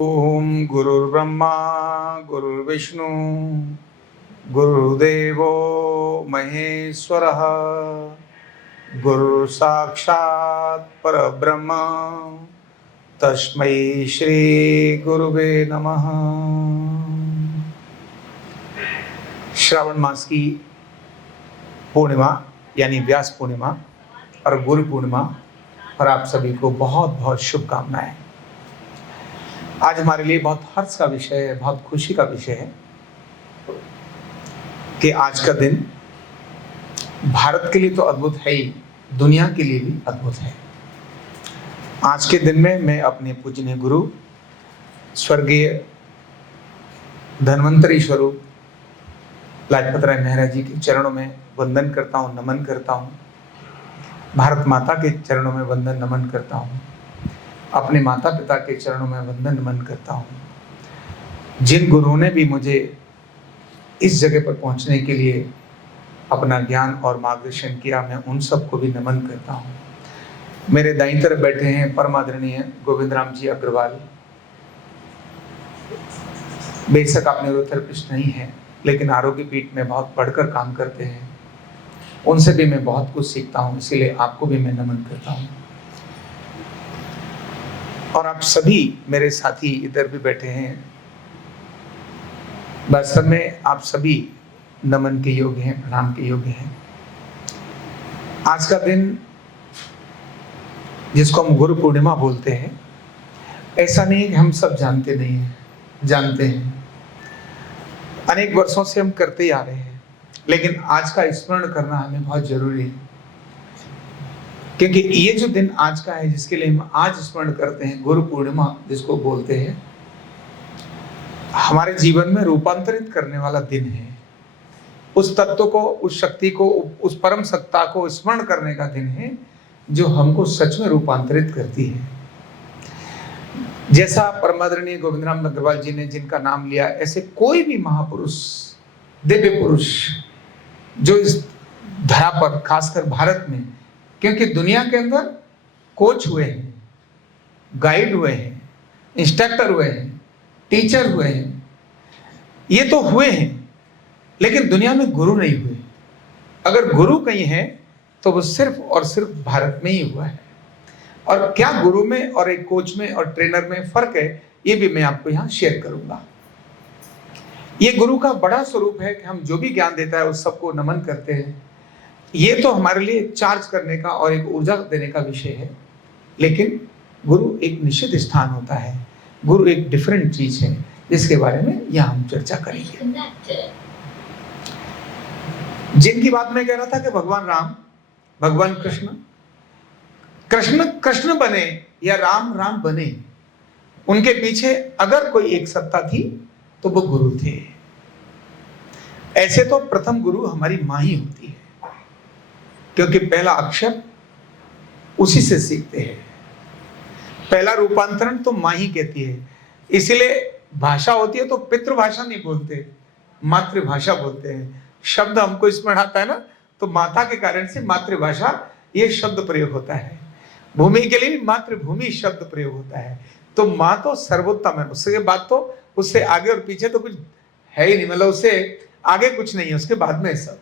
ओम गुरुर्ब्रह्मा गुरुर्विष्णु गुरुदेवो महेश्वरः गुरु साक्षात् परब्रह्म तस्मै श्री गुरुवे नमः। श्रावण मास की पूर्णिमा यानी व्यास पूर्णिमा और गुरु पूर्णिमा पर आप सभी को बहुत बहुत शुभकामनाएं। आज हमारे लिए बहुत हर्ष का विषय है, बहुत खुशी का विषय है कि आज का दिन भारत के लिए तो अद्भुत है ही, दुनिया के लिए भी अद्भुत है। आज के दिन में मैं अपने पूजनीय गुरु स्वर्गीय धन्वंतरी स्वरूप लाजपत राय महाराज जी के चरणों में वंदन करता हूँ, नमन करता हूँ। भारत माता के चरणों में वंदन नमन करता हूँ। अपने माता पिता के चरणों में वंदन नमन करता हूँ। जिन गुरुओं ने भी मुझे इस जगह पर पहुंचने के लिए अपना ज्ञान और मार्गदर्शन किया, मैं उन सबको भी नमन करता हूँ। मेरे दाईं तरफ बैठे हैं परम आदरणीय गोविंद राम जी अग्रवाल। बेशक आप न्यूरोथेरेपिस्ट नहीं हैं, लेकिन आरोग्य पीठ में बहुत बढ़कर काम करते हैं। उनसे भी मैं बहुत कुछ सीखता हूँ, इसीलिए आपको भी मैं नमन करता हूँ। और आप सभी मेरे साथी इधर भी बैठे हैं, वास्तव में आप सभी नमन के योग्य हैं, प्रणाम के योग्य हैं। आज का दिन जिसको हम गुरु पूर्णिमा बोलते हैं, ऐसा नहीं है कि हम सब जानते नहीं हैं, जानते हैं। अनेक वर्षों से हम करते ही आ रहे हैं, लेकिन आज का स्मरण करना हमें बहुत जरूरी है, क्योंकि ये जो दिन आज का है जिसके लिए हम आज स्मरण करते हैं, गुरु पूर्णिमा जिसको बोलते हैं, हमारे जीवन में रूपांतरित करने वाला दिन है। उस तत्व को, उस शक्ति को, उस परम सत्ता को स्मरण करने का दिन है जो हमको सच में रूपांतरित करती है। जैसा परमादरणीय गोविंद राम अग्रवाल जी ने जिनका नाम लिया, ऐसे कोई भी महापुरुष, दिव्य पुरुष जो इस धरा पर, खासकर भारत में, क्योंकि दुनिया के अंदर कोच हुए हैं, गाइड हुए हैं, इंस्ट्रक्टर हुए हैं, टीचर हुए हैं, ये तो हुए हैं, लेकिन दुनिया में गुरु नहीं हुए। अगर गुरु कहीं है तो वो सिर्फ और सिर्फ भारत में ही हुआ है। और क्या गुरु में और एक कोच में और ट्रेनर में फर्क है, ये भी मैं आपको यहाँ शेयर करूंगा। ये गुरु का बड़ा स्वरूप है कि हम जो भी ज्ञान देता है उस सबको नमन करते हैं। ये तो हमारे लिए चार्ज करने का और एक ऊर्जा देने का विषय है, लेकिन गुरु एक निश्चित स्थान होता है। गुरु एक डिफरेंट चीज है, जिसके बारे में यहाँ हम चर्चा करेंगे। जिनकी बात मैं कह रहा था कि भगवान राम, भगवान कृष्ण, कृष्ण कृष्ण बने या राम राम बने, उनके पीछे अगर कोई एक सत्ता थी तो वो गुरु थे। ऐसे तो प्रथम गुरु हमारी माँ ही होती है, क्योंकि पहला अक्षर उसी से सीखते हैं। पहला रूपांतरण तो माँ ही कहती है। इसीलिए भाषा होती है तो पितृभाषा नहीं बोलते, मातृभाषा बोलते हैं। शब्द हमको स्मरण आता है ना, तो माता के कारण से मातृभाषा ये शब्द प्रयोग होता है। भूमि के लिए भी मातृभूमि शब्द प्रयोग होता है। तो माँ तो सर्वोत्तम है, उसके बाद तो उससे आगे और पीछे तो कुछ है ही नहीं, मतलब उससे आगे कुछ नहीं है, उसके बाद में सब।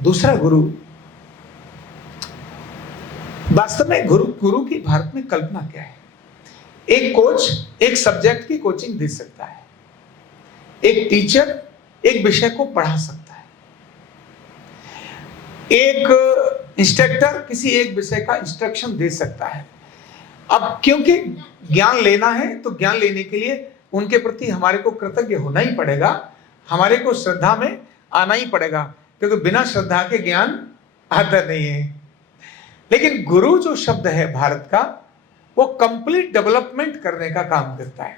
दूसरा गुरु, वास्तव में गुरु की भारत में कल्पना क्या है? एक कोच एक सब्जेक्ट की कोचिंग दे सकता है, एक टीचर एक विषय को पढ़ा सकता है, एक इंस्ट्रक्टर किसी एक विषय का इंस्ट्रक्शन दे सकता है। अब क्योंकि ज्ञान लेना है तो ज्ञान लेने के लिए उनके प्रति हमारे को कृतज्ञ होना ही पड़ेगा, हमारे को श्रद्धा में आना ही पड़ेगा, क्योंकि बिना श्रद्धा के ज्ञान आता नहीं है। लेकिन गुरु जो शब्द है भारत का, वो कंप्लीट डेवलपमेंट करने का काम करता है।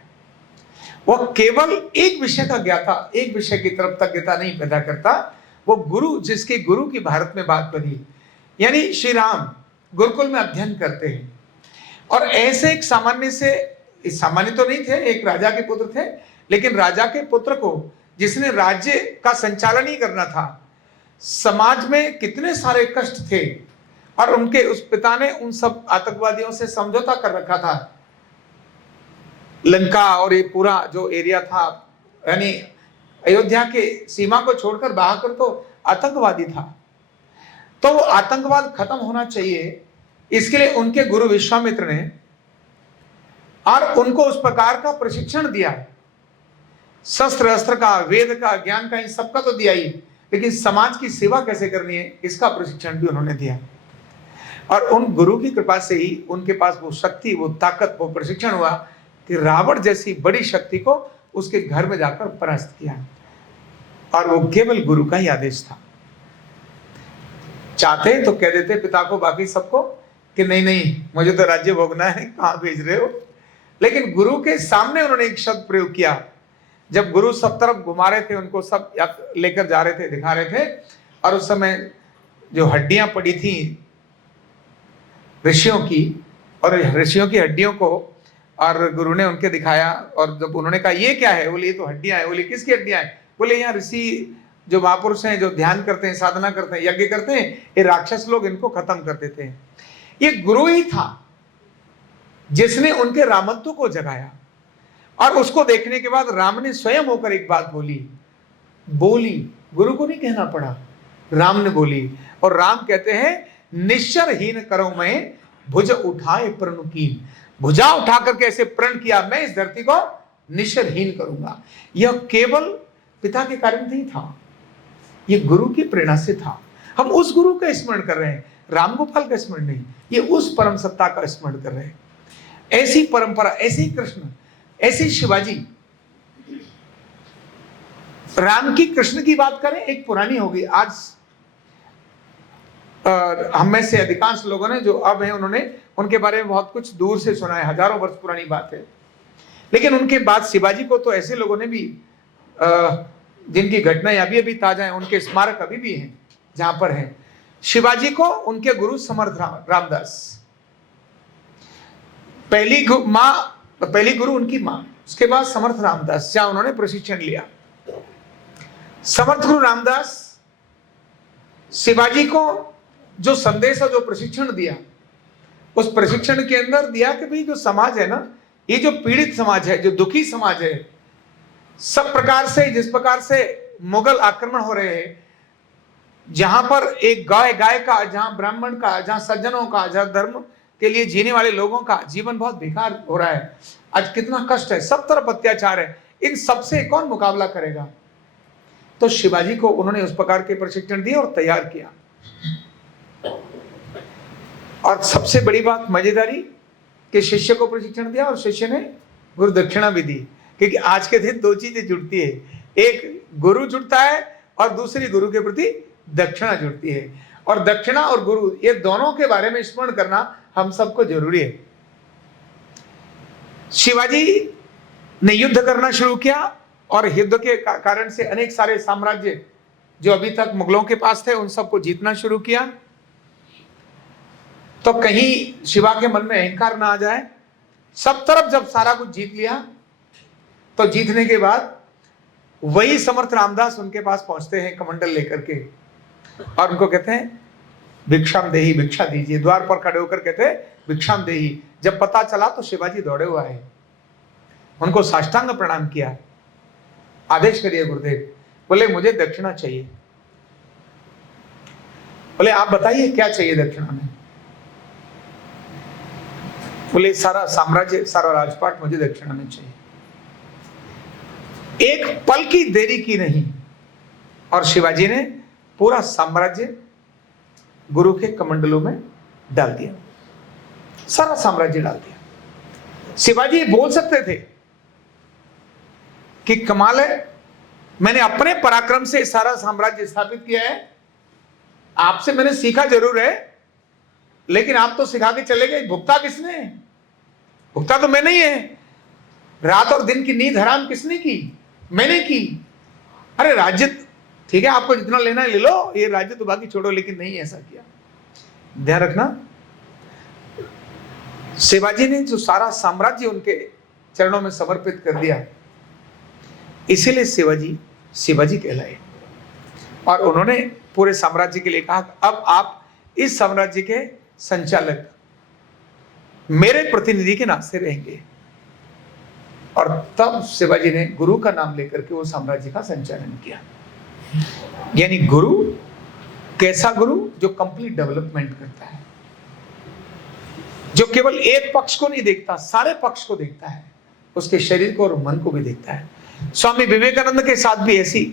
वो केवल एक विषय का ज्ञाता, एक विषय की तरफ तज्ञता नहीं पैदा करता। वो गुरु, जिसके गुरु की भारत में बात बनी, यानी श्री राम गुरुकुल में अध्ययन करते हैं, और ऐसे एक सामान्य तो नहीं थे, एक राजा के पुत्र थे, लेकिन राजा के पुत्र को जिसने राज्य का संचालन ही करना था, समाज में कितने सारे कष्ट थे, और उनके उस पिता ने उन सब आतंकवादियों से समझौता कर रखा था लंका और ये पूरा जो एरिया था, यानी अयोध्या के सीमा को छोड़कर बाहर तो आतंकवादी था। तो वो आतंकवाद खत्म होना चाहिए, इसके लिए उनके गुरु विश्वामित्र ने और उनको उस प्रकार का प्रशिक्षण दिया, शस्त्र अस्त्र का, वेद का, ज्ञान का, इन सबका तो दिया ही, लेकिन समाज की सेवा कैसे करनी है इसका प्रशिक्षण भी उन्होंने दिया। और उन गुरु की कृपा से ही उनके पास वो शक्ति, वो ताकत, वो प्रशिक्षण हुआ कि रावण जैसी बड़ी शक्ति को उसके घर में जाकर परास्त किया। और वो केवल गुरु का ही आदेश था। चाहते तो कह देते पिता को, बाकी सबको, कि नहीं नहीं मुझे तो राज्य भोगना है, कहां भेज रहे हो। लेकिन गुरु के सामने उन्होंने एक शब्द प्रयोग किया। जब गुरु सब तरफ घुमा रहे थे, उनको सब लेकर जा रहे थे, दिखा रहे थे, और उस समय जो हड्डियां पड़ी थी ऋषियों की, और ऋषियों की हड्डियों को और गुरु ने उनके दिखाया, और जब उन्होंने कहा ये क्या है, बोले ये तो हड्डियां हैं। बोले किसकी हड्डियां हैं? बोले यहाँ ऋषि जो महापुरुष हैं, जो ध्यान करते हैं, साधना करते हैं, यज्ञ करते हैं, ये राक्षस लोग इनको खत्म कर देते हैं। ये गुरु ही था जिसने उनके रामत्व को जगाया। और उसको देखने के बाद राम ने स्वयं होकर एक बात बोली, गुरु को नहीं कहना पड़ा, राम ने बोली। और राम कहते हैं निश्चरहीन करो मैं, भुज उठाए प्रणुकीन। भुजा उठा करके ऐसे प्रण किया, मैं इस धरती को निश्चरहीन करूंगा। यह केवल पिता के कारण नहीं था, यह गुरु की प्रेरणा से था। हम उस गुरु का स्मरण कर रहे हैं, राम गोपाल का स्मरण नहीं, ये उस परम सत्ता का स्मरण कर रहे हैं। ऐसी परंपरा, ऐसे कृष्ण, ऐसे शिवाजी। राम की, कृष्ण की बात करें, एक पुरानी होगी। आज हम में से अधिकांश लोगों ने जो अब हैं, उन्होंने उनके बारे में बहुत कुछ दूर से सुना है, हजारों वर्ष पुरानी बात है। लेकिन उनके बाद शिवाजी को तो ऐसे लोगों ने भी, जिनकी घटनाएं अभी अभी ताजा हैं, उनके स्मारक अभी भी हैं जहां पर हैं। शिवाजी को उनके गुरु समर्थ रामदास, पहली गुरु उनकी मां, उसके बाद समर्थ रामदास, जहां उन्होंने प्रशिक्षण लिया। समर्थ गुरु रामदास शिवाजी को जो संदेश और जो प्रशिक्षण दिया, उस प्रशिक्षण के अंदर दिया कि भाई जो समाज है ना, ये जो पीड़ित समाज है, जो दुखी समाज है, सब प्रकार से, जिस प्रकार से मुगल आक्रमण हो रहे हैं, जहां पर एक गाय का, जहां ब्राह्मण का, जहां सज्जनों का, जहां धर्म के लिए जीने वाले लोगों का जीवन बहुत बेकार हो रहा है, आज कितना कष्ट है, सब तरफ अत्याचार है, इन सबसे कौन मुकाबला करेगा? तो शिवाजी को उन्होंने उस प्रकार के प्रशिक्षण दिए और तैयार किया। और सबसे बड़ी बात मजेदारी कि शिष्य को प्रशिक्षण दिया और शिष्य ने गुरु दक्षिणा भी दी। क्योंकि आज के दिन दो चीजें जुड़ती है, एक गुरु जुड़ता है और दूसरी गुरु के प्रति दक्षिणा जुड़ती है। और दक्षिणा और गुरु, ये दोनों के बारे में स्मरण करना हम सबको जरूरी है। शिवाजी ने युद्ध करना शुरू किया और युद्ध के कारण से अनेक सारे साम्राज्य जो अभी तक मुगलों के पास थे, उन सबको जीतना शुरू किया। तो कहीं शिवा के मन में अहंकार ना आ जाए। सब तरफ जब सारा कुछ जीत लिया, तो जीतने के बाद वही समर्थ रामदास उनके पास पहुंचते हैं कमंडल लेकर के, और उनको कहते हैं भिक्षाम देही, भिक्षा दीजिए। द्वार पर खड़े होकर कहते हैं भिक्षाम देही। जब पता चला तो शिवाजी दौड़े हुए आए, उनको साष्टांग प्रणाम किया, आदेश करिए गुरुदेव। बोले मुझे दक्षिणा चाहिए। बोले आप बताइए क्या चाहिए दक्षिणा में? बोले सारा साम्राज्य, सारा राजपाट मुझे दक्षिणा में चाहिए। एक पल की देरी की नहीं और शिवाजी ने पूरा साम्राज्य गुरु के कमंडलों में डाल दिया, सारा साम्राज्य डाल दिया। शिवाजी बोल सकते थे कि कमाल है, मैंने अपने पराक्रम से सारा साम्राज्य स्थापित किया है, आपसे मैंने सीखा जरूर है, लेकिन आप तो सिखा के चले गए। भुगता किसने? भुगता तो मैंने ही है। रात और दिन की नींद हराम किसने की? मैंने की। अरे राज्य ठीक है, आपको जितना लेना है ले लो, ये राज्य तो बाकी छोड़ो, लेकिन नहीं ऐसा किया। ध्यान रखना, शिवाजी ने जो सारा साम्राज्य उनके चरणों में समर्पित कर दिया, इसीलिए शिवाजी कहलाए। और उन्होंने पूरे साम्राज्य के लिए कहा अब आप इस साम्राज्य के संचालक मेरे प्रतिनिधि के नाम से रहेंगे। और तब शिवाजी ने गुरु का नाम लेकर के वो साम्राज्य का संचालन किया। यानी गुरु, कैसा गुरु? जो कंप्लीट डेवलपमेंट करता है, जो केवल एक पक्ष को नहीं देखता, सारे पक्ष को देखता है, उसके शरीर को और मन को भी देखता है। स्वामी विवेकानंद के साथ भी ऐसी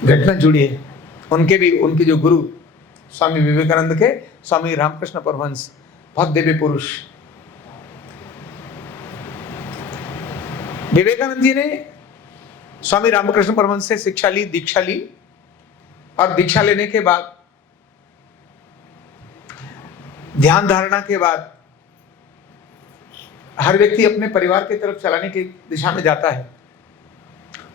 घटना जुड़ी है। उनके जो गुरु स्वामी विवेकानंद के स्वामी रामकृष्ण परमहंस, बहुत दिव्य पुरुष। विवेकानंद जी ने स्वामी रामकृष्ण परमहंस से शिक्षा ली, दीक्षा ली, और दीक्षा लेने के बाद, ध्यान धारणा के बाद, हर व्यक्ति अपने परिवार की तरफ चलाने की दिशा में जाता है।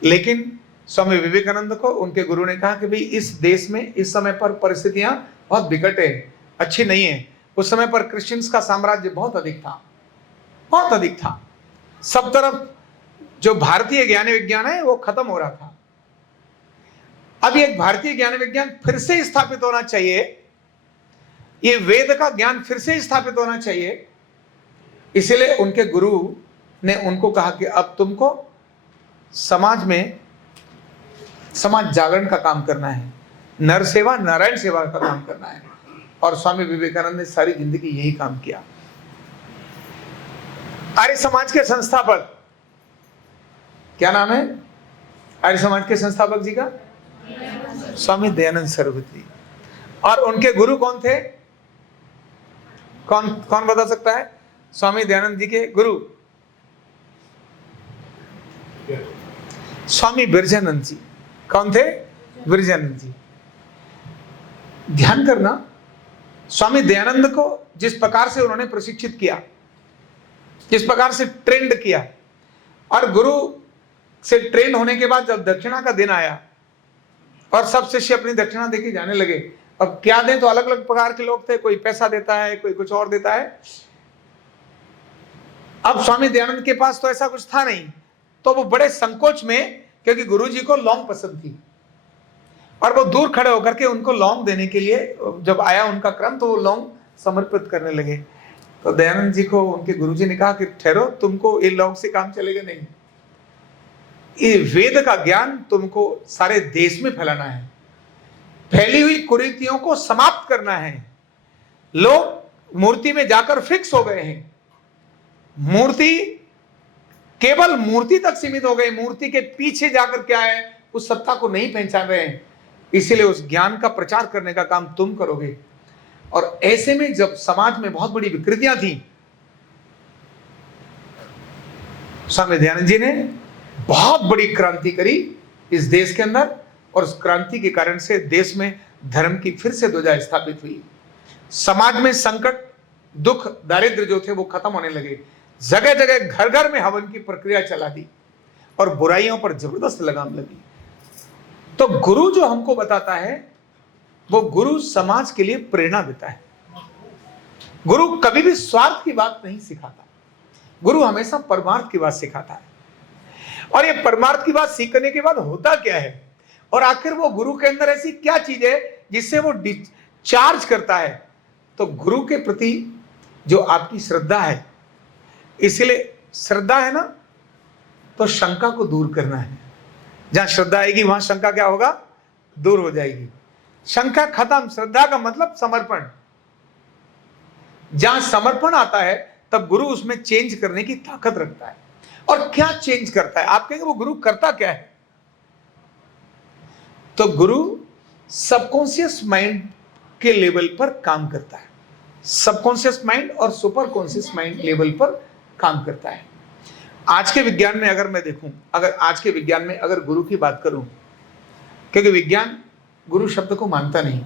लेकिन स्वामी विवेकानंद को उनके गुरु ने कहा कि भाई इस देश में इस समय पर परिस्थितियां बहुत विकट है, अच्छी नहीं है। उस समय पर क्रिश्चियंस का साम्राज्य बहुत अधिक था, बहुत अधिक था। सब तरफ जो भारतीय ज्ञान विज्ञान है वो खत्म हो रहा था। अब एक भारतीय ज्ञान विज्ञान फिर से स्थापित होना चाहिए, ये वेद का ज्ञान फिर से स्थापित होना चाहिए। इसलिए उनके गुरु ने उनको कहा कि अब तुमको समाज में समाज जागरण का काम करना है, नर सेवा नारायण सेवा का काम करना है। और स्वामी विवेकानंद ने सारी जिंदगी यही काम किया। आर्य समाज के संस्थापक, क्या नाम है आर्य समाज के संस्थापक जी का? स्वामी दयानंद सरस्वती। और उनके गुरु कौन थे? कौन कौन बता सकता है? स्वामी दयानंद जी के गुरु स्वामी बिरजानंद जी। कौन थे? बिरजानंद जी। ध्यान करना, स्वामी दयानंद को जिस प्रकार से उन्होंने प्रशिक्षित किया, जिस प्रकार से ट्रेंड किया, और गुरु से ट्रेन होने के बाद जब दक्षिणा का दिन आया और सब शिष्य अपनी दक्षिणा देके जाने लगे। अब क्या दें, तो अलग अलग प्रकार के लोग थे, कोई पैसा देता है, कोई कुछ और देता है। अब स्वामी दयानंद के पास तो ऐसा कुछ था नहीं, तो वो बड़े संकोच में, क्योंकि गुरुजी को लौंग पसंद थी, और वो दूर खड़े होकर के उनको लौंग देने के लिए जब आया उनका क्रम, तो वो लौंग समर्पित करने लगे। तो दयानंद जी को उनके गुरुजी ने कहा कि ठहरो, तुमको ये लौंग से काम चलेगा नहीं। ये वेद का ज्ञान तुमको सारे देश में फैलाना है, फैली हुई कुरीतियों को समाप्त करना है। लोग मूर्ति में जाकर फिक्स हो गए हैं, मूर्ति केवल मूर्ति तक सीमित हो गए, मूर्ति के पीछे जाकर क्या है उस सत्ता को नहीं पहचान रहे हैं। इसीलिए उस ज्ञान का प्रचार करने का काम तुम करोगे। और ऐसे में जब समाज में बहुत बड़ी विकृतियां थी, स्वामी दयानंद जी ने बहुत बड़ी क्रांति करी इस देश के अंदर, और उस क्रांति के कारण से देश में धर्म की फिर से ध्वजा स्थापित हुई। समाज में संकट, दुख, दारिद्र्य जो थे वो खत्म होने लगे। जगह जगह घर घर में हवन की प्रक्रिया चला दी और बुराइयों पर जबरदस्त लगाम लगी। तो गुरु जो हमको बताता है, वो गुरु समाज के लिए प्रेरणा देता है। गुरु कभी भी स्वार्थ की बात नहीं सिखाता, गुरु हमेशा परमार्थ की बात सिखाता है। और ये परमार्थ की बात सीखने के बाद होता क्या है, और आखिर वो गुरु के अंदर ऐसी क्या चीज है जिससे वो डिस्चार्ज करता है? तो गुरु के प्रति जो आपकी श्रद्धा है, इसलिए श्रद्धा है ना, तो शंका को दूर करना है। जहां श्रद्धा आएगी वहां शंका क्या होगा? दूर हो जाएगी। शंका खत्म। श्रद्धा का मतलब समर्पण। जहां समर्पण आता है तब गुरु उसमें चेंज करने की ताकत रखता है। और क्या चेंज करता है? आप कहेंगे वो गुरु करता क्या है? तो गुरु सबकॉन्शियस माइंड के लेवल पर काम करता है। सबकॉन्शियस माइंड और सुपर कॉन्शियस माइंड लेवल पर काम करता है। आज के विज्ञान में अगर मैं देखूं, अगर आज के विज्ञान में अगर गुरु की बात करूं, क्योंकि विज्ञान गुरु शब्द को मानता नहीं,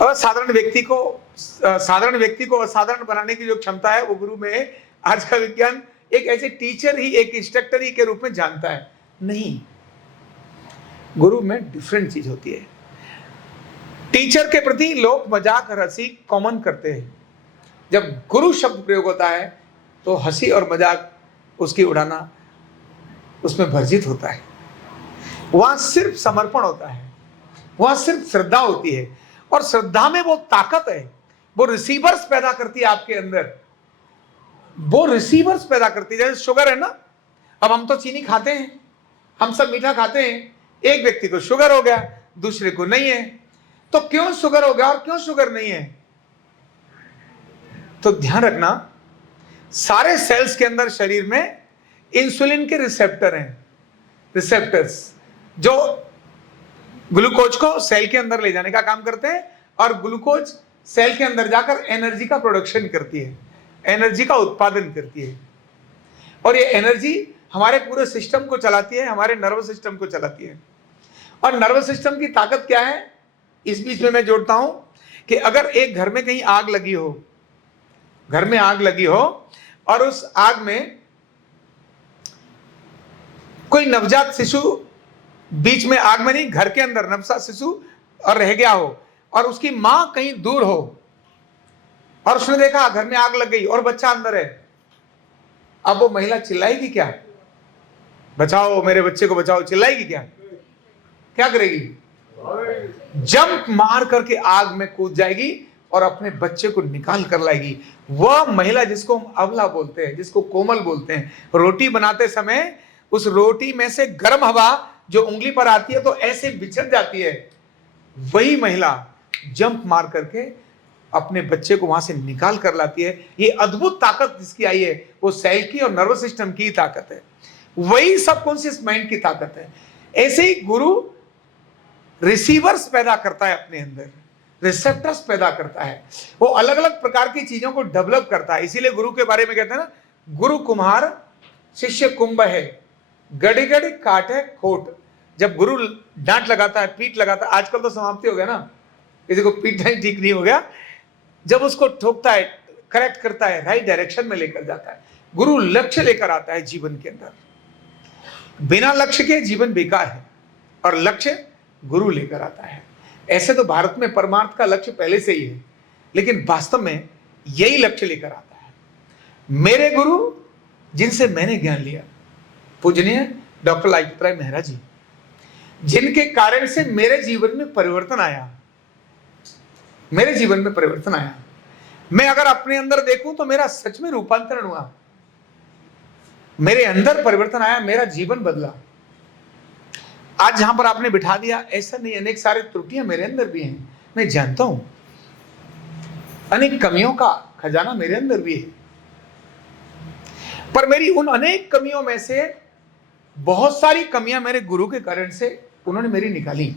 और साधारण व्यक्ति को असाधारण बनाने की जो क्षमता है वो गुरु में है। आज का विज्ञान एक ऐसे टीचर ही, एक इंस्ट्रक्टर ही के रूप में जानता है। नहीं, गुरु में डिफरेंट चीज होती है। टीचर के प्रति लोग मजाक और हंसी कॉमन करते हैं। जब गुरु शब्द प्रयोग होता है तो हंसी और मजाक उसकी उड़ाना उसमें वर्जित होता है। वहां सिर्फ समर्पण होता है, वहां सिर्फ श्रद्धा होती है। और श्रद्धा में वो ताकत है, वो रिसीवर्स पैदा करती है आपके अंदर। वो रिसीवर्स पैदा करती है। जैसे शुगर है ना, अब हम तो चीनी खाते हैं, हम सब मीठा खाते हैं, एक व्यक्ति को शुगर हो गया, दूसरे को नहीं है। तो क्यों शुगर हो गया और क्यों शुगर नहीं है? तो ध्यान रखना, सारे सेल्स के अंदर शरीर में इंसुलिन के रिसेप्टर हैं, रिसेप्टर्स, जो ग्लूकोज को सेल के अंदर ले जाने का काम करते हैं, और ग्लूकोज सेल के अंदर जाकर एनर्जी का प्रोडक्शन करती है, एनर्जी का उत्पादन करती है। और ये एनर्जी हमारे पूरे सिस्टम को चलाती है, हमारे नर्वस सिस्टम को चलाती है। और नर्वस सिस्टम की ताकत क्या है, इस बीच में मैं जोड़ता हूं कि अगर एक घर में कहीं आग लगी हो, घर में आग लगी हो, और उस आग में कोई नवजात शिशु बीच में, आग में नहीं, घर के अंदर नवजात शिशु और रह गया हो, और उसकी मां कहीं दूर हो, और उसने देखा घर में आग लग गई और बच्चा अंदर है, अब वो महिला चिल्लाएगी क्या? बचाओ मेरे बच्चे को बचाओ, चिल्लाएगी क्या? क्या करेगी? जंप मार करके आग में कूद जाएगी और अपने बच्चे को निकाल कर लाएगी। वह महिला जिसको हम अबला बोलते हैं, जिसको कोमल बोलते हैं, रोटी बनाते समय उस रोटी में से गर्म हवा जो उंगली पर आती है तो ऐसे बिछड़ जाती है, वही महिला जंप मार करके अपने बच्चे को वहां से निकाल कर लाती है। ये अद्भुत ताकत जिसकी आई है वो सेल की और नर्वस सिस्टम की ताकत है, वही सबकॉन्शियस माइंड की ताकत है। ऐसे ही गुरु रिसीवर्स पैदा करता है, अपने अंदर रिसेप्टर्स पैदा करता है, वो अलग अलग प्रकार की चीजों को डेवलप करता है। इसीलिए गुरु के बारे में कहते हैं ना, गुरु कुम्हार शिष्य कुंभ है, गड़ी गड़ी काटे खोट। जब गुरु डांट लगाता है, पीठ लगाता है, आजकल तो समाप्ति हो गया ना, किसी को पीटना ही ठीक नहीं हो गया, जब उसको ठोकता है, करेक्ट करता है, राइट डायरेक्शन में लेकर जाता है। गुरु लक्ष्य लेकर आता है जीवन के अंदर, बिना लक्ष्य के जीवन बेकार है, और लक्ष्य गुरु लेकर आता है। ऐसे तो भारत में परमार्थ का लक्ष्य पहले से ही है, लेकिन वास्तव में यही लक्ष्य लेकर आता है। मेरे गुरु जिनसे मैंने ज्ञान लिया, पूजनीय डॉक्टर लाजपत राय मेहरा जी, जिनके कारण से मेरे जीवन में परिवर्तन आया, मेरे जीवन में परिवर्तन आया। मैं अगर अपने अंदर देखूं तो मेरा सच में रूपांतरण हुआ, मेरे अंदर परिवर्तन आया, मेरा जीवन बदला। आज जहां पर आपने बिठा दिया, ऐसा नहीं, अनेक सारे त्रुटियां मेरे अंदर भी हैं, मैं जानता हूं, अनेक कमियों का खजाना मेरे अंदर भी है, पर मेरी उन अनेक कमियों में से बहुत सारी कमियां मेरे गुरु के कारण से उन्होंने मेरी निकाली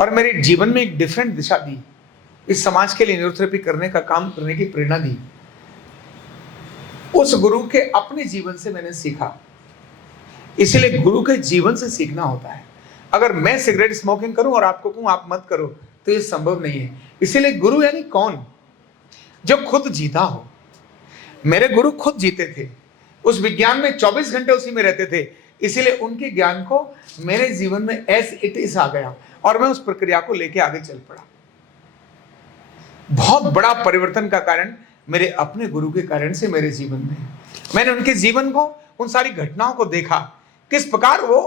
और मेरे जीवन में एक डिफरेंट दिशा दी, इस समाज के लिए न्यूरोथेरेपी करने का काम करने की प्रेरणा दी। उस गुरु के अपने जीवन से मैंने सीखा, इसलिए गुरु के जीवन से सीखना होता है। अगर मैं सिगरेट स्मोकिंग करूं और आपको कहूं आप मत करो, तो ये संभव नहीं है। इसीलिए गुरु यानी कौन? जो खुद जीता हो। मेरे गुरु खुद जीते थे, उस विज्ञान में 24 घंटे उसी में रहते थे, इसीलिए उनके ज्ञान को मेरे जीवन में एज इट इज आ गया और मैं उस प्रक्रिया को लेके आगे चल पड़ा। बहुत बड़ा परिवर्तन का कारण मेरे अपने गुरु के कारण से मेरे जीवन में है। मैंने उनके जीवन को, उन सारी घटनाओं को देखा, किस प्रकार वो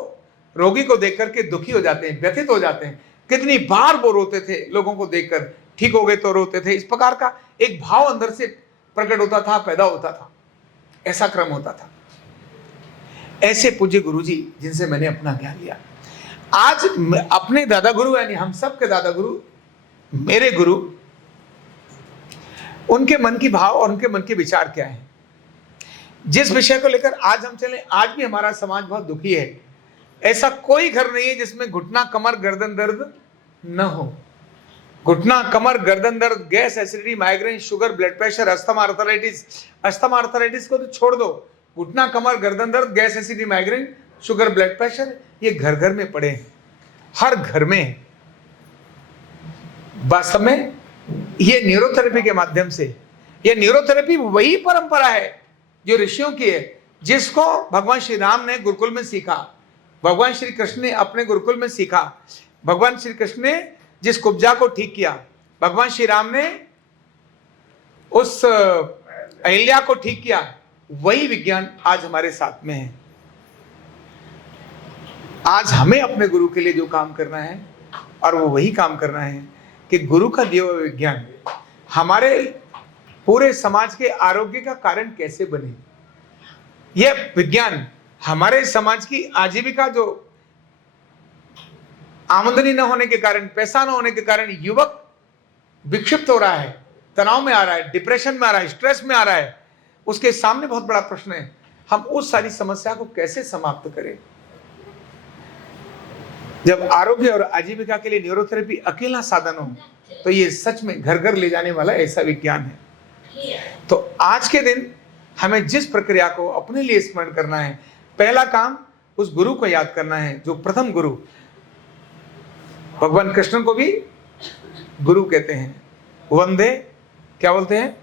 रोगी को देख करके दुखी हो जाते हैं, व्यथित हो जाते हैं, कितनी बार वो रोते थे लोगों को देखकर, ठीक हो गए तो रोते थे, इस प्रकार का एक भाव अंदर से प्रकट होता था, पैदा होता था, ऐसा क्रम होता था। ऐसे पूज्य गुरु जी जिनसे मैंने अपना ज्ञान लिया, आज अपने दादा गुरु यानी हम सब के दादा गुरु, मेरे गुरु, उनके मन की भाव और उनके मन के विचार क्या है, जिस विषय को लेकर आज हम चले। आज भी हमारा समाज बहुत दुखी है, ऐसा कोई घर नहीं है जिसमें घुटना कमर गर्दन दर्द न हो। घुटना कमर गर्दन दर्द, gas, acidity, migraine, sugar, blood pressure, asthma, arthritis. Asthma arthritis को तो छोड़ दो, घुटना कमर गर्दन दर्द, gas, acidity, migraine, sugar, blood pressure, ये घर घर में पड़े हैं, हर घर में। वास्तव में ये न्यूरोथेरेपी के माध्यम से, ये न्यूरोथेरेपी वही परंपरा है जो ऋषियों की है, जिसको भगवान श्री राम ने गुरुकुल में सीखा, भगवान श्री कृष्ण ने अपने गुरुकुल में सीखा, भगवान श्री कृष्ण ने जिस कुब्जा को ठीक किया, भगवान श्री राम ने उस अहिल्या को ठीक किया, वही विज्ञान आज हमारे साथ में है। आज हमें अपने गुरु के लिए जो काम करना है, और वो वही काम करना है कि गुरु का दिया हुआ विज्ञान हमारे पूरे समाज के आरोग्य का कारण कैसे बने। यह विज्ञान हमारे समाज की आजीविका, जो आमदनी न होने के कारण, पैसा न होने के कारण युवक विक्षिप्त हो रहा है, तनाव में आ रहा है, डिप्रेशन में आ रहा है, स्ट्रेस में आ रहा है, उसके सामने बहुत बड़ा प्रश्न है, हम उस सारी समस्या को कैसे समाप्त करें। जब आरोग्य और आजीविका के लिए न्यूरोथेरेपी अकेला साधन हो, तो ये सच में घर घर ले जाने वाला ऐसा विज्ञान है। तो आज के दिन हमें जिस प्रक्रिया को अपने लिए स्मरण करना है, पहला काम उस गुरु को याद करना है जो प्रथम गुरु, भगवान कृष्ण को भी गुरु कहते हैं। वंदे, क्या बोलते हैं,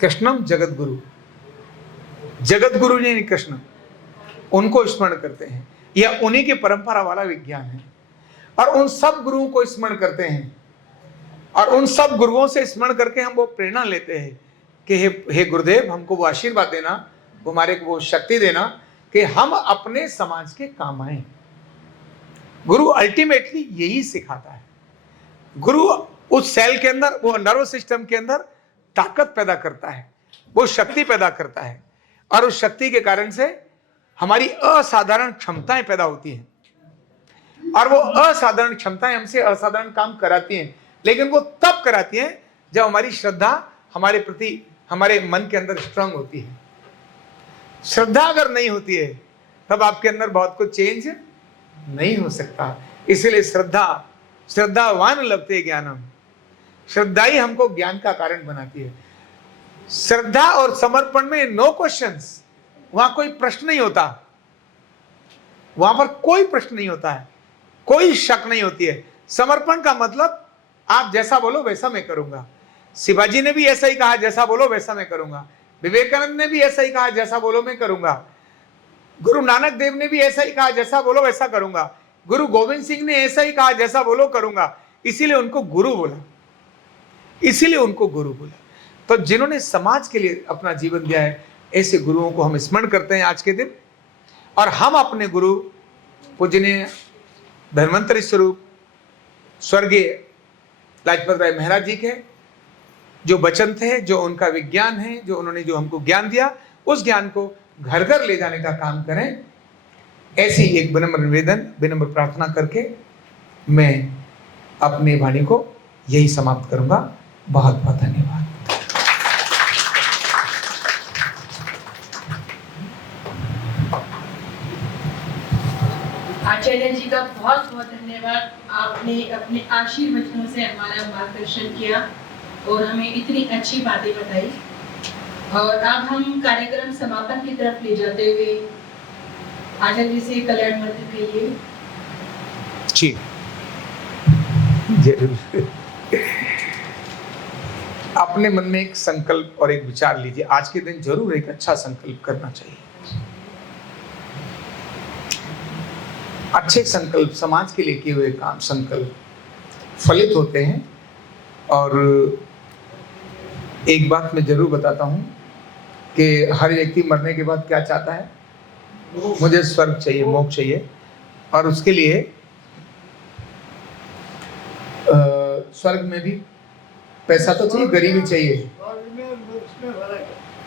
कृष्णम जगत गुरु, जगत गुरु ने कृष्ण, उनको स्मरण करते हैं। यह उन्हीं की परंपरा वाला विज्ञान है। और उन सब गुरुओं को स्मरण करते हैं, और उन सब गुरुओं से स्मरण करके हम वो प्रेरणा लेते हैं कि हे गुरुदेव, हमको वो आशीर्वाद देना, हमारे को वो शक्ति देना कि हम अपने समाज के काम आए। गुरु अल्टीमेटली यही सिखाता है। गुरु उस सेल के अंदर, वो नर्वस सिस्टम के अंदर ताकत पैदा करता है, वो शक्ति पैदा करता है, और उस शक्ति के कारण से हमारी असाधारण क्षमताएं पैदा होती हैं। और वो असाधारण क्षमताएं हमसे असाधारण काम कराती हैं, लेकिन वो तब कराती हैं जब हमारी श्रद्धा हमारे प्रति, हमारे मन के अंदर स्ट्रांग होती है। श्रद्धा अगर नहीं होती है तब आपके अंदर बहुत कुछ चेंज नहीं हो सकता। इसलिए श्रद्धावान लभते ज्ञानम, श्रद्धा ही हमको ज्ञान का कारण बनाती है। श्रद्धा और समर्पण में नो क्वेश्चंस, वहां कोई प्रश्न नहीं होता, वहां पर कोई प्रश्न नहीं होता है, कोई शक नहीं होती है। समर्पण का मतलब आप जैसा बोलो वैसा मैं करूंगा। शिवाजी ने भी ऐसा ही कहा, जैसा बोलो वैसा मैं करूंगा। विवेकानंद ने भी ऐसा ही कहा, जैसा बोलो मैं करूंगा। गुरु नानक देव ने भी ऐसा ही कहा, जैसा बोलो वैसा करूंगा। गुरु गोविंद सिंह ने ऐसा ही कहा, जैसा बोलो करूंगा। इसीलिए उनको गुरु बोला, इसीलिए उनको गुरु बोला। तो जिन्होंने समाज के लिए अपना जीवन दिया है, ऐसे गुरुओं को हम स्मरण करते हैं आज के दिन। और हम अपने गुरु पूजनीय धन्वंतरि स्वरूप स्वर्गीय लाजपत राय महाराज जी के जो वचन थे, जो उनका विज्ञान है, जो उन्होंने जो हमको ज्ञान दिया, उस ज्ञान को घर घर ले जाने का काम करें। ऐसी एक विनम्र निवेदन, विनम्र प्रार्थना करके मैं अपनी वाणी को यही समाप्त करूंगा। बहुत बहुत धन्यवाद। आचार्य जी का बहुत बहुत धन्यवाद। आपने अपने आशीर्वचनों से हमारा मार्गदर्शन किया और हमें इतनी अच्छी बातें बताई। और अब हम कार्यक्रम समापन की तरफ ले जाते हुए आचार्य जी से कल्याण मंत्र के लिए जी जरूर अपने मन में एक संकल्प और एक विचार लीजिए। आज के दिन जरूर एक अच्छा संकल्प करना चाहिए। अच्छे संकल्प, समाज के लिए किए हुए काम, संकल्प फलित होते हैं। और एक बात मैं जरूर बताता हूं कि हर व्यक्ति मरने के बाद क्या चाहता है, मुझे स्वर्ग चाहिए, मोक्ष चाहिए। और उसके लिए स्वर्ग में भी पैसा तो चाहिए, गरीबी चाहिए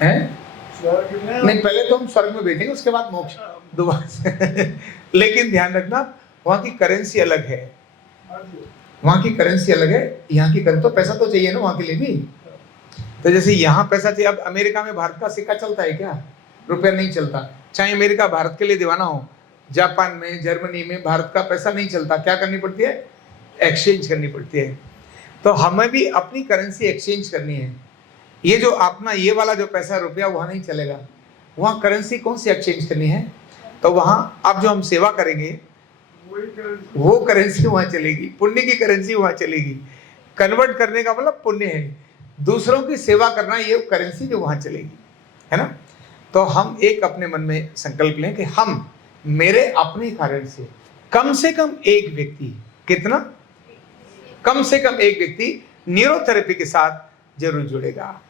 हैं? नहीं, पहले तो हम स्वर्ग में बैठेंगे, उसके बाद मोक्ष दोबारा से। लेकिन ध्यान रखना, वहाँ की करेंसी अलग है, वहाँ की करेंसी अलग है, यहाँ की करेंसी। तो पैसा तो चाहिए ना वहाँ के लिए भी। तो जैसे यहाँ पैसा चाहिए, अब अमेरिका में भारत का सिक्का चलता है क्या? रुपया नहीं चलता। चाहे अमेरिका भारत के लिए दीवाना हो, जापान में, जर्मनी में भारत का पैसा नहीं चलता। क्या करनी पड़ती है? एक्सचेंज करनी पड़ती है। तो हमें भी अपनी करेंसी एक्सचेंज करनी है। ये जो अपना ये वाला जो पैसा रुपया वहाँ नहीं चलेगा, वहाँ करेंसी कौन सी एक्सचेंज करनी है? तो वहाँ अब जो हम सेवा करेंगे वो करेंसी वहाँ चलेगी, पुण्य की करेंसी वहाँ चलेगी। कन्वर्ट करने का मतलब पुण्य है, दूसरों की सेवा करना, ये करेंसी जो वहाँ चलेगी, है ना। तो हम एक अपने मन में संकल्प लें कि हम मेरे अपने कारण से कम एक व्यक्ति, कितना, कम से कम एक व्यक्ति न्यूरोथेरेपी के साथ जरूर जुड़ेगा,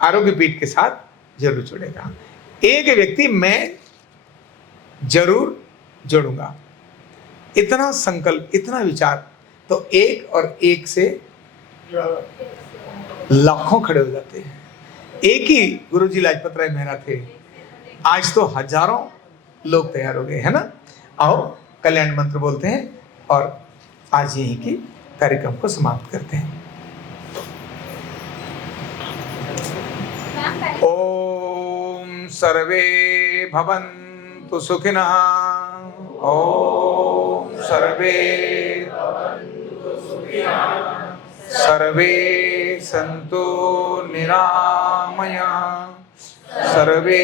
आरोग्य पीठ के साथ जरूर जुड़ेगा। एक व्यक्ति मैं जरूर जोड़ूंगा। इतना संकल्प, इतना विचार, तो एक और एक से लाखों खड़े हो जाते हैं। एक ही गुरुजी लाजपत राय मेहरा थे, आज तो हजारों लोग तैयार हो गए, है ना। आओ कल्याण मंत्र बोलते हैं और आज यहीं की कार्यक्रम को समाप्त करते हैं। ओम सर्वे भवन्तु सुखिनः। ओम सर्वे सर्वे सन्तु निरामया, सर्वे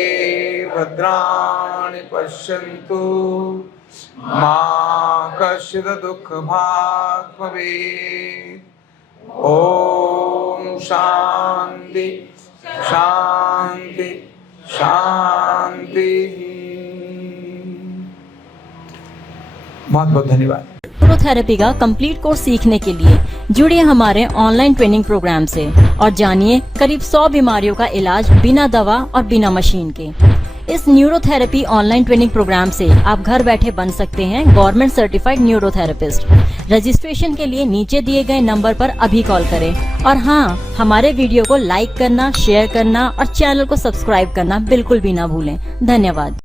भद्राणि पश्यन्तु, मा कश्चित् दुःखभाग् भवेत्। ओम शांति शांति शांति। बहुत बहुत धन्यवाद। न्यूरोथेरेपी का कंप्लीट कोर्स सीखने के लिए जुड़िए हमारे ऑनलाइन ट्रेनिंग प्रोग्राम से और जानिए करीब 100 बीमारियों का इलाज बिना दवा और बिना मशीन के। इस न्यूरोथेरेपी ऑनलाइन ट्रेनिंग प्रोग्राम से आप घर बैठे बन सकते हैं गवर्नमेंट सर्टिफाइड न्यूरोथेरेपिस्ट। रजिस्ट्रेशन के लिए नीचे दिए गए नंबर पर अभी कॉल करें और हाँ, हमारे वीडियो को लाइक करना, शेयर करना और चैनल को सब्सक्राइब करना बिल्कुल भी ना भूलें। धन्यवाद।